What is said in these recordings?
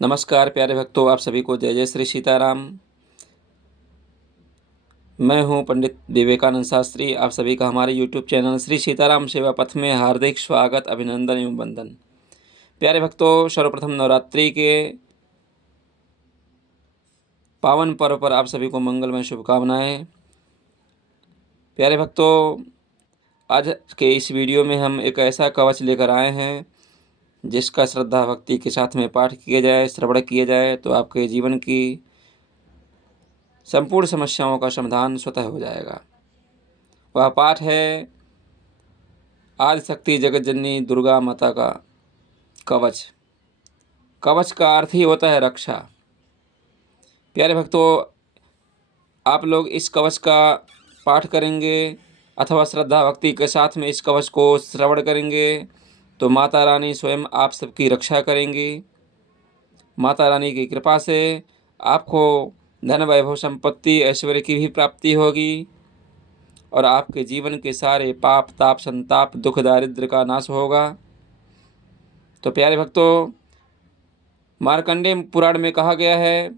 नमस्कार प्यारे भक्तों, आप सभी को जय जय श्री सीताराम। मैं हूं पंडित विवेकानंद शास्त्री। आप सभी का हमारे यूट्यूब चैनल श्री सीताराम सेवा पथ में हार्दिक स्वागत, अभिनंदन एवं वंदन। प्यारे भक्तों, सर्वप्रथम नवरात्रि के पावन पर्व पर आप सभी को मंगलमय शुभकामनाएं। प्यारे भक्तों, आज के इस वीडियो में हम एक ऐसा कवच लेकर आए हैं जिसका श्रद्धा भक्ति के साथ में पाठ किया जाए, श्रवण किया जाए तो आपके जीवन की संपूर्ण समस्याओं का समाधान स्वतः हो जाएगा। वह पाठ है आदिशक्ति जगत जननी दुर्गा माता का कवच। कवच का अर्थ ही होता है रक्षा। प्यारे भक्तों, आप लोग इस कवच का पाठ करेंगे अथवा श्रद्धा भक्ति के साथ में इस कवच को श्रवण करेंगे तो माता रानी स्वयं आप सबकी रक्षा करेंगी। माता रानी की कृपा से आपको धन वैभव संपत्ति ऐश्वर्य की भी प्राप्ति होगी और आपके जीवन के सारे पाप ताप संताप दुख दारिद्र्य का नाश होगा। तो प्यारे भक्तों, मार्कंडेय पुराण में कहा गया है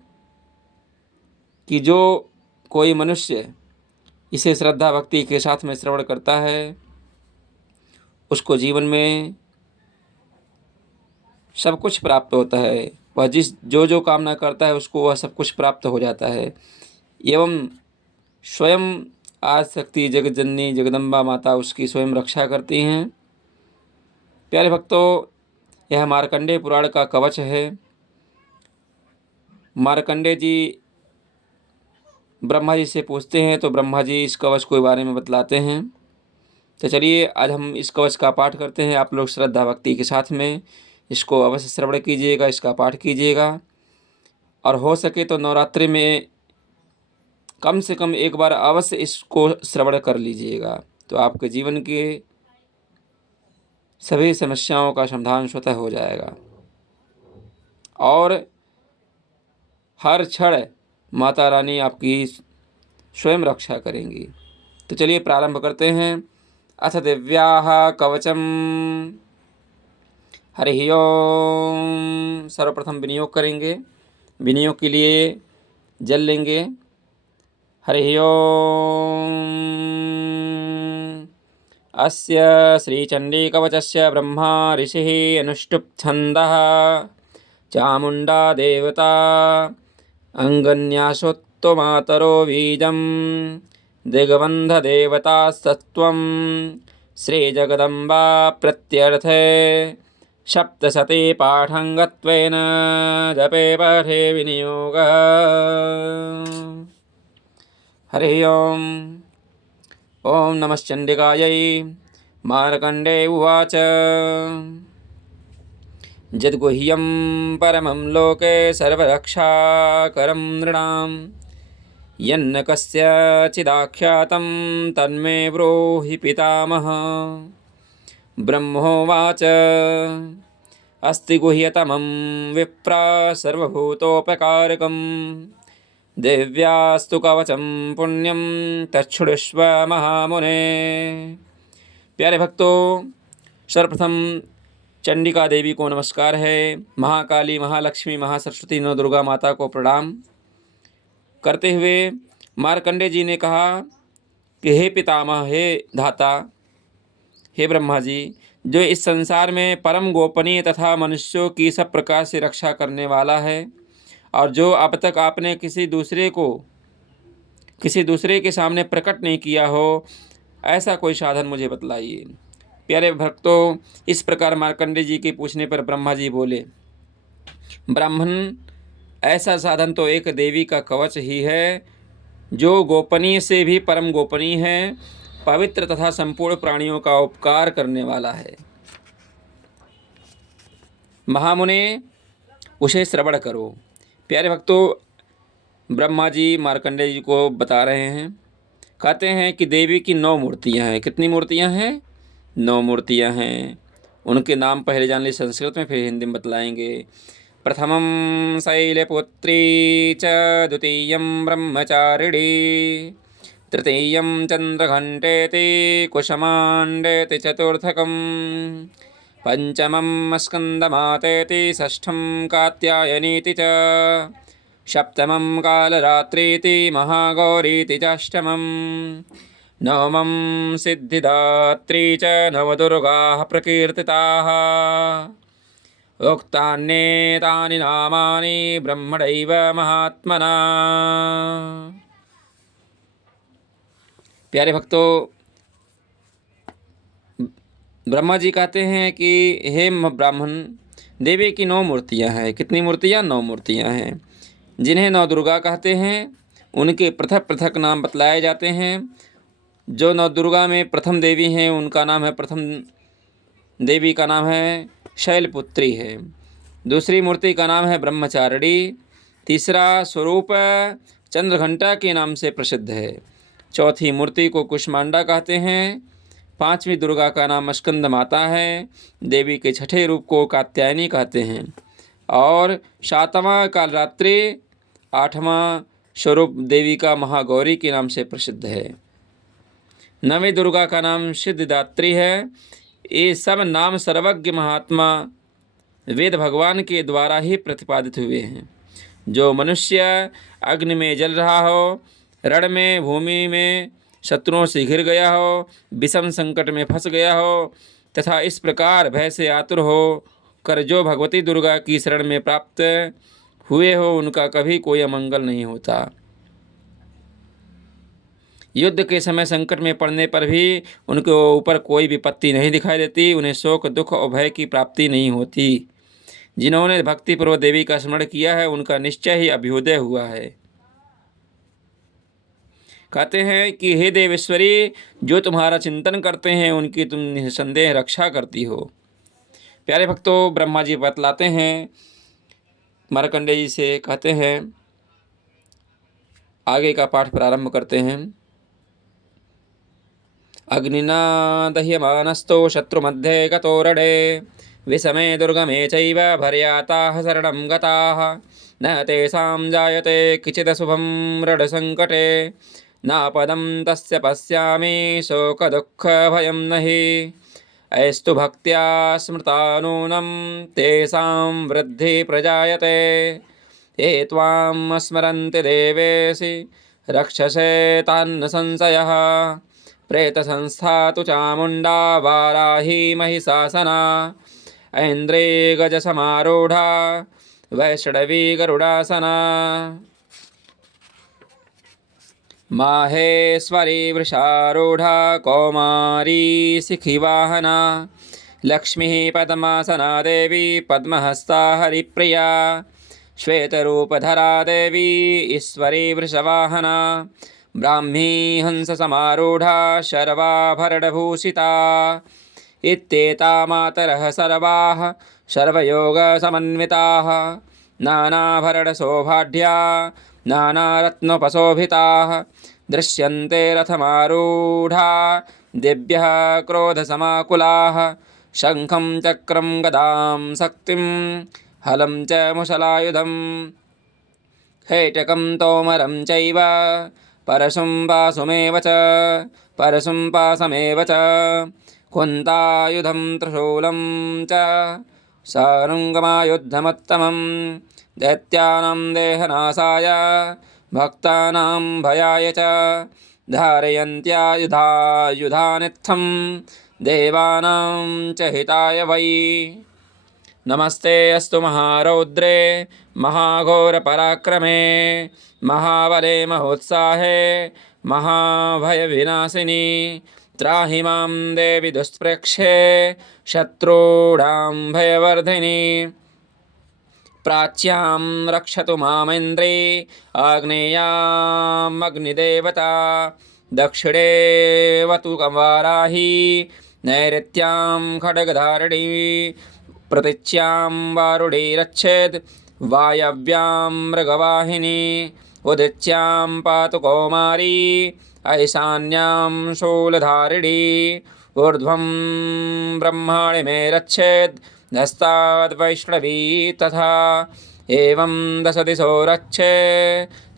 कि जो कोई मनुष्य इसे श्रद्धा भक्ति के साथ में श्रवण करता है उसको जीवन में सब कुछ प्राप्त होता है। वह जो कामना करता है उसको वह सब कुछ प्राप्त हो जाता है। एवं स्वयं आदिशक्ति जगत जननी जगदम्बा माता उसकी स्वयं रक्षा करती हैं। प्यारे भक्तों, यह मार्कंडेय पुराण का कवच है। मार्कंडेय जी ब्रह्मा जी से पूछते हैं तो ब्रह्मा जी इस कवच के बारे में बतलाते हैं। तो चलिए आज हम इस कवच का पाठ करते हैं। आप लोग श्रद्धा भक्ति के साथ में इसको अवश्य श्रवण कीजिएगा, इसका पाठ कीजिएगा और हो सके तो नवरात्रि में कम से कम एक बार अवश्य इसको श्रवण कर लीजिएगा तो आपके जीवन के सभी समस्याओं का समाधान स्वतः हो जाएगा और हर क्षण माता रानी आपकी स्वयं रक्षा करेंगी। तो चलिए प्रारंभ करते हैं। अथ दिव्याः कवचम। हरि ओम। सर्वप्रथम विनियोग करेंगे। विनियोग के लिए जल लेंगे। हरि ओम। अस्य श्रीचण्डीकवचस्य ब्रह्मा ऋषिः अनुष्टुप् छन्दः चामुण्डा देवता अङ्गन्यासोत्तमातरो बीजं दिग्बन्धदेवतास्तत्त्वं श्रीजगदम्बा प्रत्यर्थे सप्तशती पाठङ्गत्वेन जपे पाठे विनियोगः। हरि ओम। ओम नमश्चण्डिकायै। मार्कण्डेय उवाच। यद्गुह्यं परमं लोके सर्वरक्षाकरं नृणां यन्न कस्यचिदाख्यातं तन्मे ब्रूहि पितामह। ब्रह्मोवाच। अस्ति गुह्यतमं विप्रा सर्वभूतोपकारकं दिव्यास्तु कवचं पुण्यं तच्छृणुष्व महामुने। प्यारे भक्तों, सर्वप्रथम चंडिका देवी को नमस्कार है। महाकाली, महालक्ष्मी, महासरस्वती, नौ दुर्गा माता को प्रणाम करते हुए मार्कंडेय जी ने कहा कि हे पितामह, हे धाता, हे ब्रह्मा जी, जो इस संसार में परम गोपनीय तथा मनुष्यों की सब प्रकार से रक्षा करने वाला है और जो अब तक आपने किसी दूसरे के सामने प्रकट नहीं किया हो, ऐसा कोई साधन मुझे बतलाइए। प्यारे भक्तों, इस प्रकार मार्कंडेय जी के पूछने पर ब्रह्मा जी बोले, ब्राह्मण, ऐसा साधन तो एक देवी का कवच ही है जो गोपनीय से भी परम गोपनीय है, पवित्र तथा संपूर्ण प्राणियों का उपकार करने वाला है। महामुने, उसे श्रवण करो। प्यारे भक्तों, ब्रह्मा जी मार्कंडेय जी को बता रहे हैं। कहते हैं कि देवी की 9 मूर्तियां हैं। कितनी मूर्तियां हैं? 9 मूर्तियां हैं। उनके नाम पहले जान ली संस्कृत में, फिर हिंदी में बतलाएंगे। प्रथमं शैलपुत्री च, द्वितीयं ब्रह्मचारिणी, तृतीयं चंद्रघंटेति, कुसुमांडेति, चतुर्थकं पंचमं स्कंदमातेति षष्ठं कात्यायनीति च सप्तमं कालरात्रीति महागौरीति च नवमं सिद्धिदात्री च नवदुर्गाः प्रकीर्तिताः उक्तान्येतानि नामानि ब्रह्मणैव महात्मना। प्यारे भक्तों, ब्रह्मा जी कहते हैं कि हे ब्राह्मण, देवी की 9 मूर्तियां हैं। कितनी मूर्तियां? 9 मूर्तियां हैं, जिन्हें 9 दुर्गा कहते हैं। उनके पृथक पृथक नाम बतलाए जाते हैं। जो 9 दुर्गा में प्रथम देवी हैं, उनका नाम है, प्रथम देवी का नाम है शैलपुत्री है। दूसरी मूर्ति का नाम है ब्रह्मचारिणी। तीसरा स्वरूप चंद्रघंटा के नाम से प्रसिद्ध है। चौथी मूर्ति को कुष्मांडा कहते हैं। 5वीं दुर्गा का नाम स्कंद माता है। देवी के 6ठे रूप को कात्यायनी कहते हैं। और 7वां कालरात्रि, 8वां स्वरूप देवी का महागौरी के नाम से प्रसिद्ध है। 9वीं दुर्गा का नाम सिद्धिदात्री है। ये सब नाम सर्वज्ञ महात्मा वेद भगवान के द्वारा ही प्रतिपादित हुए हैं। जो मनुष्य अग्नि में जल रहा हो, रण में, भूमि में शत्रुओं से घिर गया हो, विषम संकट में फंस गया हो तथा इस प्रकार भय से आतुर हो कर जो भगवती दुर्गा की शरण में प्राप्त हुए हो, उनका कभी कोई अमंगल नहीं होता। युद्ध के समय संकट में पड़ने पर भी उनके ऊपर कोई विपत्ति नहीं दिखाई देती। उन्हें शोक, दुख और भय की प्राप्ति नहीं होती। जिन्होंने भक्तिपूर्वक देवी का स्मरण किया है, उनका निश्चय ही अभ्युदय हुआ है। कहते हैं कि हे देवेश्वरी, जो तुम्हारा चिंतन करते हैं उनकी तुम निसंदेह रक्षा करती हो। प्यारे भक्तों, ब्रह्मा जी बतलाते हैं मार्कंडेय जी से, कहते हैं, आगे का पाठ प्रारंभ करते हैं। अग्निना दह्यमानस्तो शत्रुमध्ये गतो रणे विषमे दुर्गमे चैव भर्याताः शरणं गताः न तेषां जायते किचिदशुभं रणसङ्कटे नापदं तस्य पश्यामि शोकदुःखभयं नहि ऐस्तु भक्त्या स्मृता नूनं तेषां वृद्धि प्रजायते ये त्वां स्मरन्ति देवेशि रक्षसे तान्न संशयः प्रेतसंस्था तु चामुण्डा वाराही महिषासना ऐन्द्रे गजसमारूढा वैष्णवी गरुडासना माहेश्वरी वृषारूढा कौमारी शिखिवाहना लक्ष्मी पद्मासना देवी पद्महस्ता हरिप्रिया श्वेतरूपधरा देवी ईश्वरी वृषवाहना ब्राह्मी हंससमारूढा शर्वाभरणभूषिता इत्येता मातरः सर्वाः सर्वयोगसमन्विताः नानाभरणशोभाढ्या नानारत्नोपशोभिताः दृश्यन्ते रथमारूढा दिव्यः क्रोधसमाकुलाः शङ्खं चक्रं गदां शक्तिं हलं च मुशलायुधं हैटकं तोमरं चैव परशुं पाशमेव च कुन्तायुधं त्रिशूलं च सारुङ्गमायुद्धमुत्तमं दैत्यानां देहनाशाय भक्तानां भयाय च धारयन्त्यायुधानित्थं देवानां च हिताय वै। नमस्ते अस्तु महारौद्रे महाघोरपराक्रमे महाबले महोत्साहे महाभयविनाशिनी त्राहि मां देवी दुष्प्रेक्षे शत्रूणां भयवर्धिनी प्राच्यां रक्षतु मामेन्द्रे आग्नेयामग्निदेवता दक्षिणे वतु वाराही नैऋत्यां खड्गधारिणी प्रतीच्यां वारुणी रक्षेत् वायव्यां मृगवाहिनी उदिच्यां पातु कौमारी ऐशान्यां शूलधारिणी ऊर्ध्वं ब्रह्माणि मे रक्षेत् हस्ताद्वैष्णवी तथा एवं दशदिशो रक्षे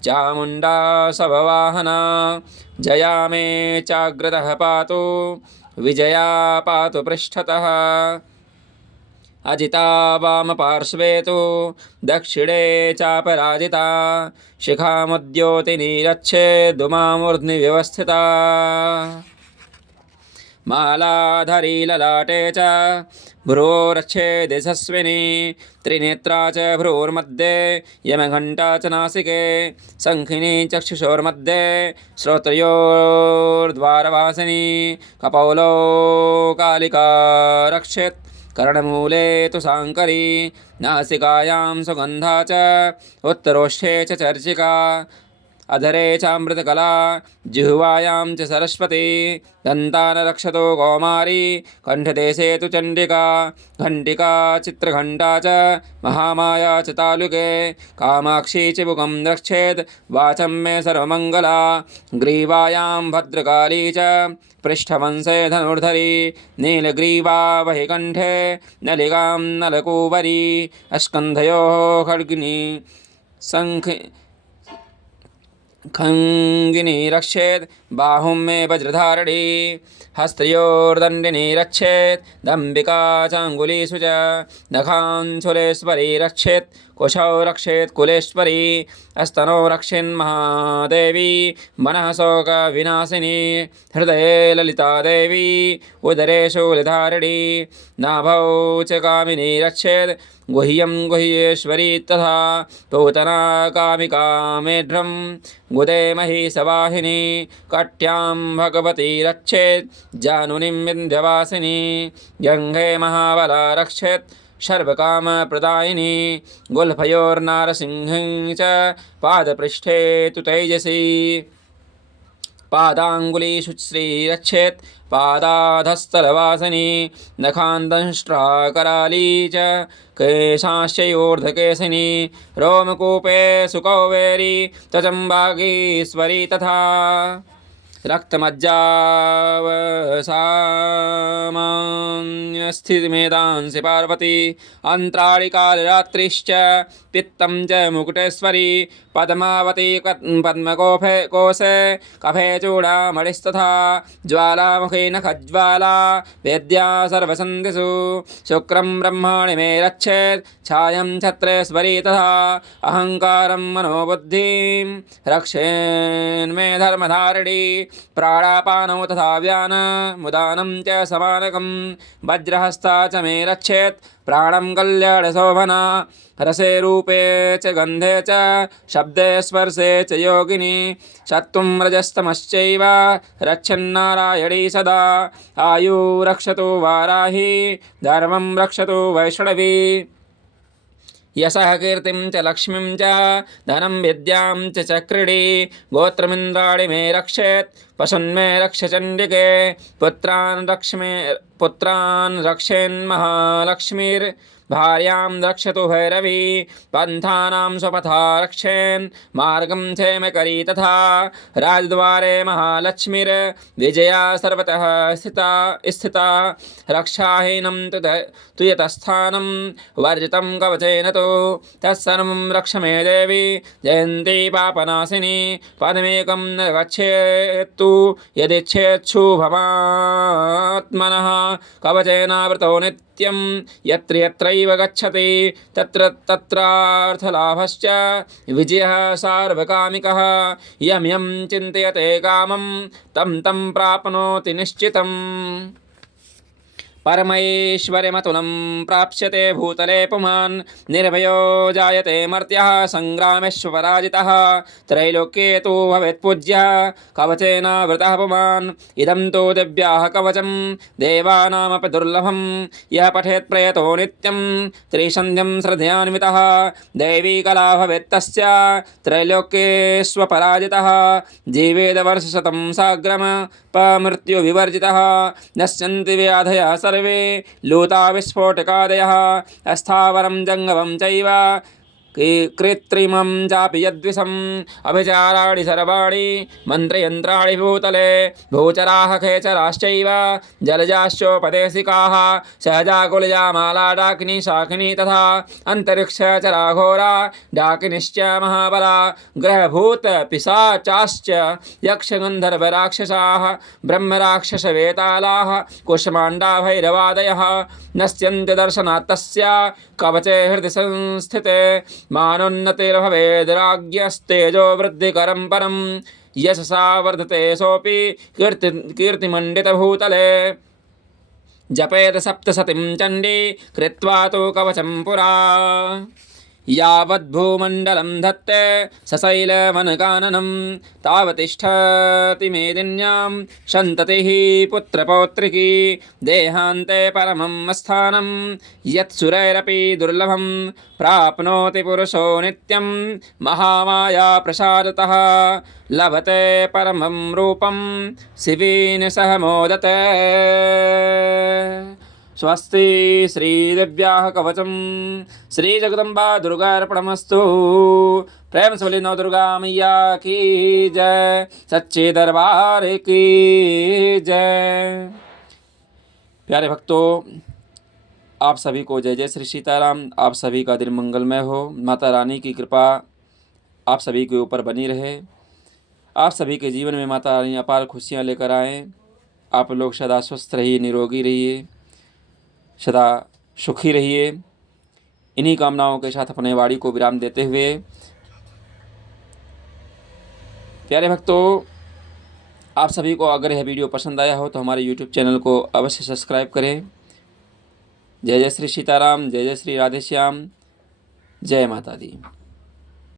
चामुण्डा शववाहना जया मे चाग्रतः पातु विजया पातु पृष्ठतः। अजिता वामपार्श्वे तु दक्षिणे चापराजिता शिखामुद्योतिनीरच्छेदुमामूर्ध्नि व्यवस्थिता मालाधरी ललाटे च भ्रूरच्छेदिशस्विनी त्रिनेत्रा च भ्रूर्मध्ये यमघण्टा च नासिके शङ्खिनी चक्षुषोर्मध्ये श्रोत्रयोर्द्वारवासिनी कपौलो कालिका रक्षेत् कर्णमूले तु साङ्करी नासिकायां सुगन्धा च उत्तरोष्ठे च चर्चिका अधरे चामृतकला जिह्वायां च सरस्वती दन्तान रक्षतो कौमारी कण्ठदेशे तु चण्डिका घण्टिका चित्रघण्टा च महामाया च तालुके कामाक्षी चिबुकं रक्षेत् वाचं मे सर्वमङ्गला ग्रीवायां भद्रकाली च पृष्ठवंशे धनुर्धरी नीलग्रीवा वहि कण्ठे नलिकां नलकूवरी स्कन्धयोः खड्गिनी खङ्गिनी रक्षेत् बाहुं मे वज्रधारिणी हस्तयोर्दण्डिनी रक्षेत् दम्बिका चाङ्गुलीषु च नखाञ्चुलेश्वरी रक्षेत् कुशौ रक्षेत् कुलेश्वरी स्तनौ रक्षेन्महादेवी मनः शोकविनाशिनी हृदये ललिता देवी उदरे शूलधारिणी नाभौ च कामिनी रक्षेत् गुह्यं गुह्येश्वरी तथा पूतना कामिका मेढ्रं गुदे महिषवाहिनी कट्यां भगवती रक्षेत् जानुनीं विन्ध्यवासिनी गङ्गे महाबला रक्षेत् सर्वकामप्रदायिनी गुल्फयोर्नारसिंहीं च पादपृष्ठे तु तेजसी पादाङ्गुलीषु श्रीरक्षेत् पादाधस्तलवासिनी नखान्दंष्ट्राकराली च केशाश्चयोर्ध्वकेशिनी रोमकूपे सुकौवेरी त्वचम्बागीश्वरी तथा रक्तमज्जावसामान्यस्थितिमेधांसि पार्वती अन्त्राळिकालरात्रिश्च पित्तं च मुकुटेश्वरी पद्मावती पद्मकोफे कोशे कफे चूडामणिस्तथा ज्वालामुखी नखज्वाला वेद्या सर्वसन्धिषु शुक्रं ब्रह्माणि मे रक्षेत् छायं छत्रेश्वरी तथा अहङ्कारं मनोबुद्धिं रक्षेन्मे धर्मधारिणी प्राणापानौ तथा व्यानमुदानं च समानकं वज्रहस्ता च मे रक्षेत् प्राणं कल्याणशोभना रसे रूपे च गन्धे च शब्दे स्पर्शे च योगिनी सत्त्वं रजस्तमश्चैव रक्षन्नारायणी सदा आयु रक्षतु वाराही धर्मं रक्षतु वैष्णवी यशः कीर्तिं च लक्ष्मीं च धनं विद्यां च चक्रिणी गोत्रमिन्द्राणि मे रक्षेत् पशुन्मे रक्ष चण्डिके पुत्रान् रक्षेन्महालक्ष्मीर्भार्यां रक्षतु भैरवी पन्थानां स्वपथा रक्षेन् मार्गं क्षेमकरी तथा राजद्वारे महालक्ष्मीर्विजया सर्वतः स्थिता रक्षाहीनं तु यतस्थानं वर्जितं कवचेन तु तत्सर्वं रक्ष मे देवी जयन्ती पापनाशिनी पदमेकं न गच्छेत्तु यदिच्छेच्छुभमात्मनः कवचेनावृतो नित्यं यत्र यत्रैव गच्छति तत्र तत्रार्थलाभश्च विजयः सार्वकामिकः यं यं चिन्तयते कामं तं तं प्राप्नोति निश्चितम् परमैश्वर्यमतुलं प्राप्स्यते भूतले पुमान् निर्भयो जायते मर्त्यः सङ्ग्रामेष्वपराजितः त्रैलोक्ये तु भवेत् पूज्यः कवचेनावृतः पुमान् इदं तु दिव्याः कवचं देवानामपि दुर्लभं यः पठेत् प्रयतो नित्यं त्रिसन्ध्यं श्रद्धयान्वितः दैवी कला भवेत्तस्य त्रैलोक्येष्वपराजितः जीवेदवर्षशतं साग्रमपमृत्युविवर्जितः नश्यन्ति व्याधयः सर्वे लूता विस्फोटकादयः स्थावरं जङ्गमं चैव कृत्रिमं चापि यद्विषम् अभिचाराणि सर्वाणि मन्त्रयन्त्राणि भूतले भूचराः खेचराश्चैव जलजाश्चोपदेशिकाः सहजाकुलजा माला डाकिनी शाकिनी तथा अन्तरिक्षचराघोरा डाकिनिश्च महाबला ग्रहभूतपिशाचाश्च यक्षगन्धर्वराक्षसाः ब्रह्मराक्षसवेतालाः कुष्माण्डा भैरवादयः नश्यन्ति दर्शनात् तस्य कवचे हृदि संस्थिते मानोन्नतिर्भवेद् राज्ञस्तेजो वृद्धिकरं परं यशसा वर्धते सोऽपि कीर्तिमण्डितभूतले जपेत सप्तशतीं चण्डी कृत्वा तु कवचं पुरा यावद्भूमण्डलं धत्ते सशैलवनकाननं तावतिष्ठति मेदिन्यां सन्ततिः पुत्रपौत्रिकी देहान्ते परमं स्थानं यत्सुरैरपि दुर्लभं प्राप्नोति पुरुषो नित्यं महामाया प्रसादतः लभते परमं रूपं शिवेन सह मोदते। स्वस्ति श्रीदेव्याः कवचं श्रीजगदम्बा दुर्गार्पणमस्तु। प्रेम से बोली नव दुर्गा मैया की जय, सच्चे दरबार की जय। प्यारे भक्तों, आप सभी को जय जय श्री सीताराम। आप सभी का दिन मंगलमय हो। माता रानी की कृपा आप सभी के ऊपर बनी रहे। आप सभी के जीवन में माता रानी अपार खुशियाँ लेकर आएँ। आप लोग सदा स्वस्थ रहिए, निरोगी रहिए, सदा सुखी रहिए। इन्हीं कामनाओं के साथ अपने वाणी को विराम देते हुए, प्यारे भक्तों, आप सभी को अगर यह वीडियो पसंद आया हो तो हमारे YouTube चैनल को अवश्य सब्सक्राइब करें। जय जय श्री सीताराम, जय जय श्री राधे श्याम, जय माता दी।